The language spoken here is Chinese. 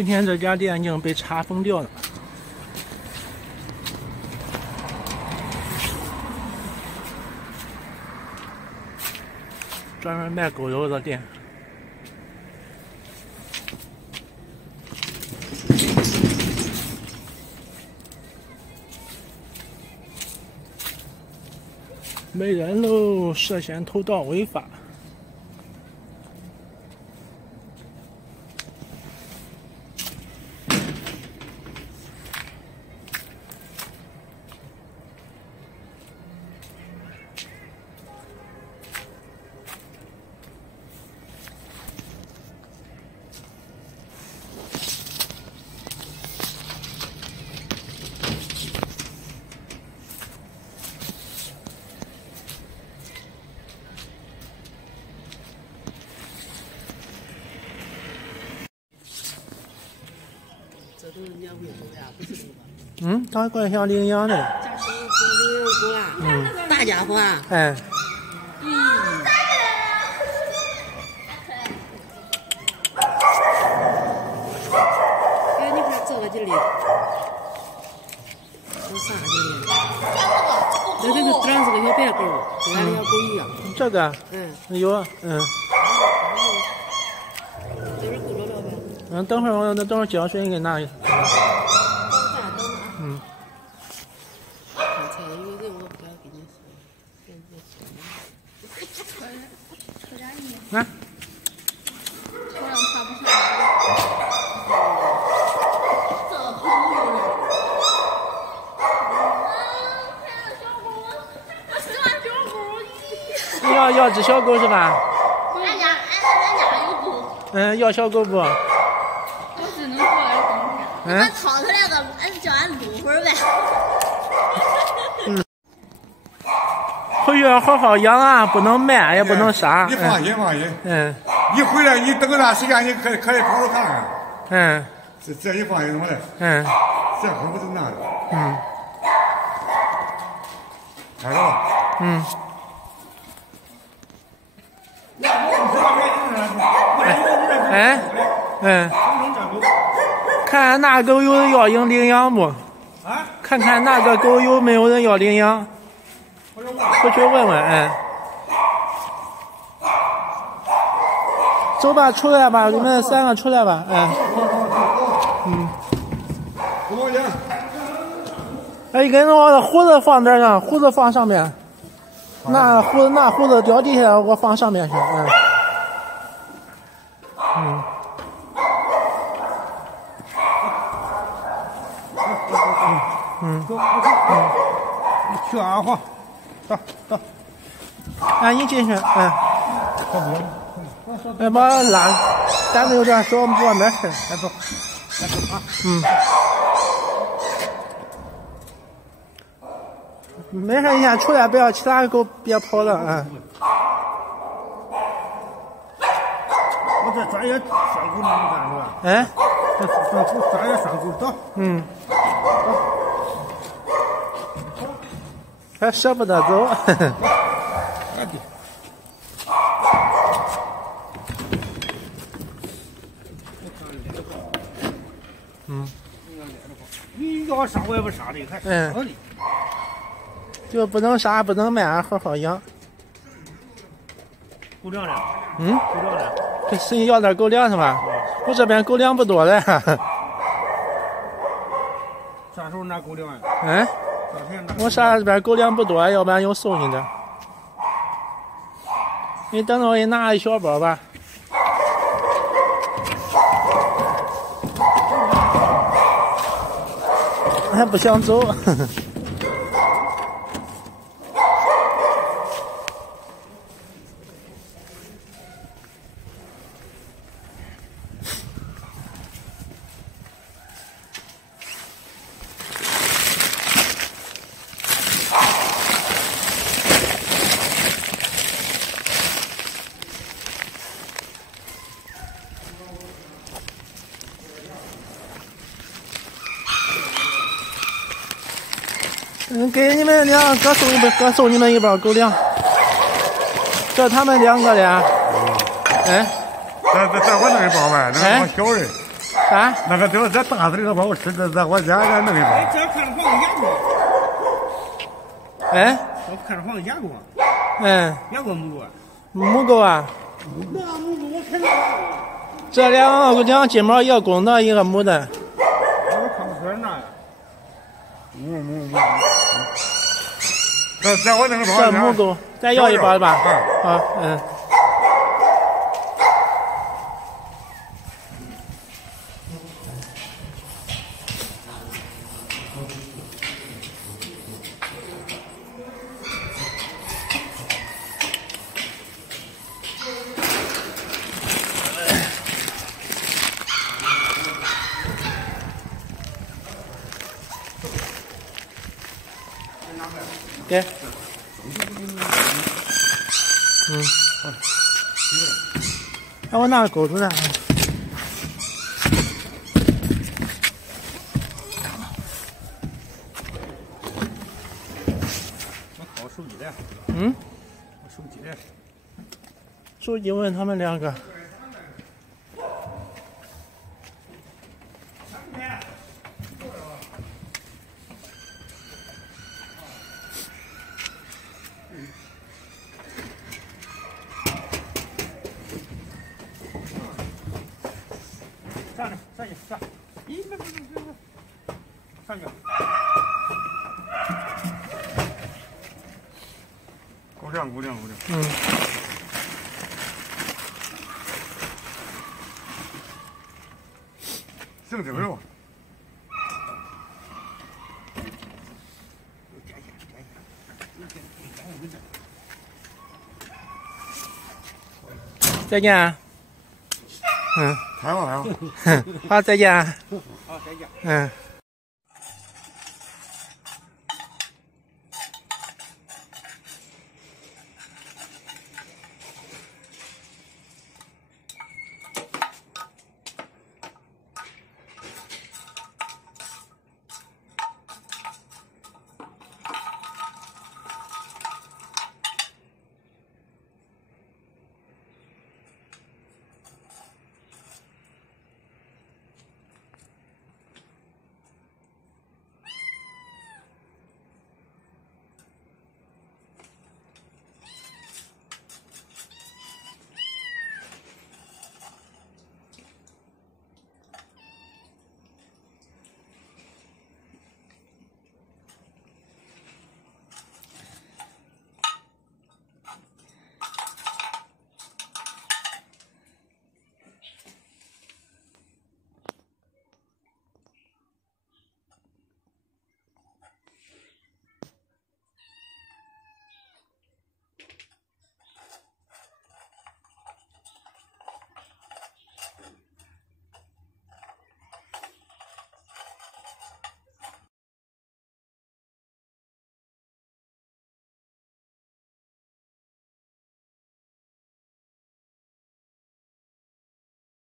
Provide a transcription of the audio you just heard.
今天这家店已经被查封掉了，专门卖狗肉的店。没人喽，涉嫌偷盗违法。这都是两回狗呀，不是这个吧？嗯，它怪像羚羊的。家属领养狗啊，大家伙啊。哎。哎，你看这个就哩，这啥就哩？这个当然是个小白狗，跟俺的小狗一样。这个？有啊，等会儿我等会儿浇水给拿一个。刚才有人我不要跟你说，来。我让他不上来。这个朋友呢？看着小狗，我喜欢小狗。你要只小狗是吧？俺家有狗。要小狗不？我只能过来等你。俺掏出来个，叫俺撸会儿呗。回去要好好养啊，不能卖，也不能杀。你放心放心。一回来你等个段时间，你可以好好看看。这一放心么的。这会不是那的。看着吧。看那狗有人要领养不？看看那个狗有没有人要领养？回去问问。走吧，出来吧，你们3个出来吧。哎，给我的胡子放这上，胡子放上面。那胡子掉地下，我放上面去。去安华，到。你进去。把我拉，胆子有点小，不没事。来走啊。没事，你先出来，不要其他狗别跑了。我这专业拴狗呢，你看是吧？这专业拴狗走。还舍不得走。你要杀我也不杀的，还杀的。就不能杀，不能卖，好好养。狗粮呢？狗粮呢？是你要点狗粮是吧？我这边狗粮不多了。啥时候拿狗粮呀？我这边狗粮不多，要不然有送你的。你等着我给你拿一小包吧。还不想走。给你们俩各送你们一包狗粮，这他们2个的。在我那一包呗，那我小的。啥？那个就是这大子的不好吃，在我家俺弄一包。这看着放个牙光。哎？我看着放个牙光。嗯。牙光母狗。母狗啊？那母狗我看着。这两金毛，一个公的，一个母的。我看不出来那呀。母。这我弄个包。这母狗，再要一包吧。好，嗯。给，哎，我拿个钩子呢。我靠手机的。嗯？我手机的。手机问他们两个。上去，咦，上去。鼓掌。嗯。剩这个肉。再见。嗯。太好。好，再见。好，再见。嗯。